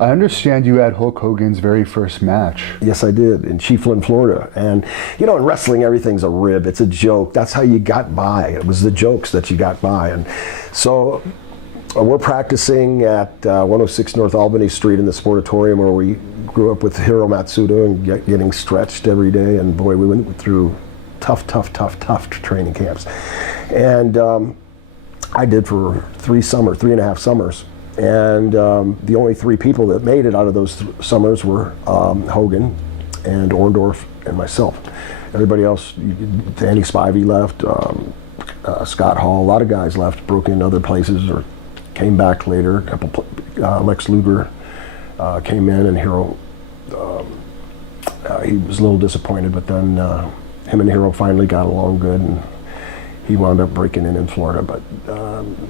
I understand you had Hulk Hogan's very first match. Yes, I did, in Chiefland, Florida. And, you know, in wrestling, everything's a rib. It's a joke. That's how you got by. It was the jokes that you got by. And so we're practicing at 106 North Albany Street in the Sportatorium, where we grew up with Hiro Matsuda and getting stretched every day. And, boy, we went through tough training camps. And I did for 3.5 summers. And the only 3 people that made it out of those summers were Hogan and Orndorff and myself. Everybody else, Danny Spivey left, Scott Hall, a lot of guys left, broke in other places or came back later. Lex Luger came in, and Hiro, he was a little disappointed, but then him and Hiro finally got along good, and he wound up breaking in Florida. But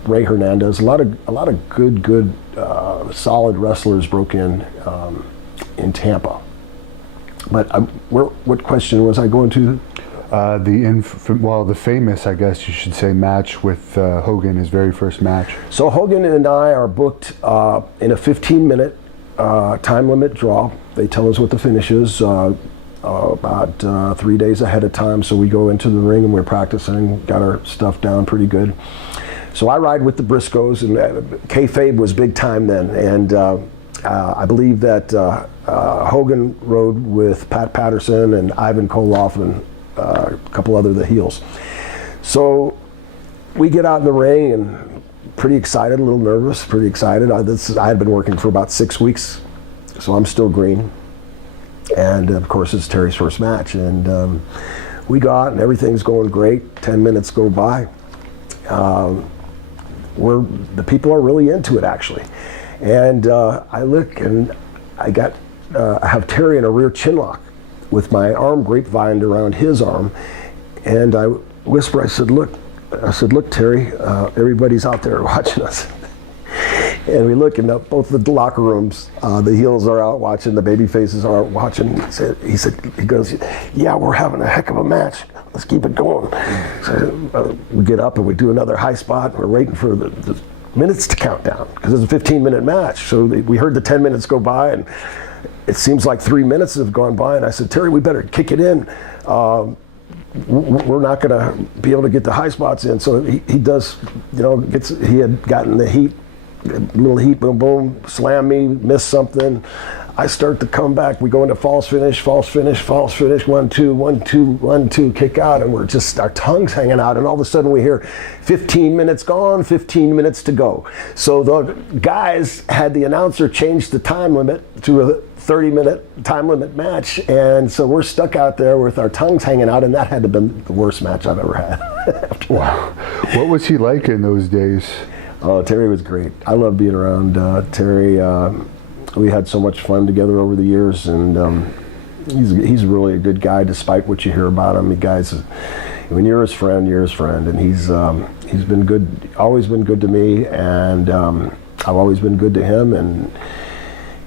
Ray Hernandez, a lot of good, solid wrestlers broke in Tampa. But what question was I going to? The famous, I guess you should say, match with Hogan, his very first match. So Hogan and I are booked in a 15-minute time limit draw. They tell us what the finish is about 3 days ahead of time. So we go into the ring and we're practicing, got our stuff down pretty good. So I ride with the Briscoes, and kayfabe was big time then. And I believe that Hogan rode with Pat Patterson and Ivan Koloff and a couple other the heels. So we get out in the ring and pretty excited, a little nervous, pretty excited. I had been working for about 6 weeks, so I'm still green. And of course it's Terry's first match, and we go out and everything's going great. 10 minutes go by. The people are really into it, actually. And I look and I have Terry in a rear chin lock with my arm grapevined around his arm, and I whisper, I said, look, Terry, everybody's out there watching us. And we look, and both the locker rooms, the heels are out watching, the baby faces are out watching. He goes, yeah, we're having a heck of a match. Let's keep it going. So we get up and we do another high spot. We're waiting for the minutes to count down, because it's a 15-minute match. So we heard the 10 minutes go by, and it seems like 3 minutes have gone by. And I said, Terry, we better kick it in. We're not going to be able to get the high spots in. So he does, he had gotten the heat, a little heat, boom, boom, slam me, miss something. I start to come back. We go into false finish, 1, 2, 1, 2, 1, 2, kick out, and we're just, our tongue's hanging out, and all of a sudden we hear 15 minutes gone, 15 minutes to go. So the guys had the announcer change the time limit to a 30-minute time limit match, and so we're stuck out there with our tongues hanging out, and that had to have been the worst match I've ever had. Wow. What was he like in those days? Oh, Terry was great. I love being around Terry. We had so much fun together over the years, and he's really a good guy, despite what you hear about him. When you're his friend, and he's been good, always been good to me, and I've always been good to him, and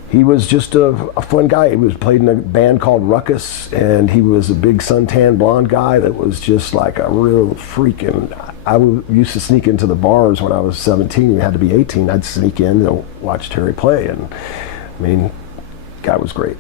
he was just a fun guy. He played in a band called Ruckus, and he was a big suntan blonde guy that was just like a real freak. And I used to sneak into the bars when I was 17. You had to be 18. I'd sneak in and watch Terry play, and I mean, guy was great.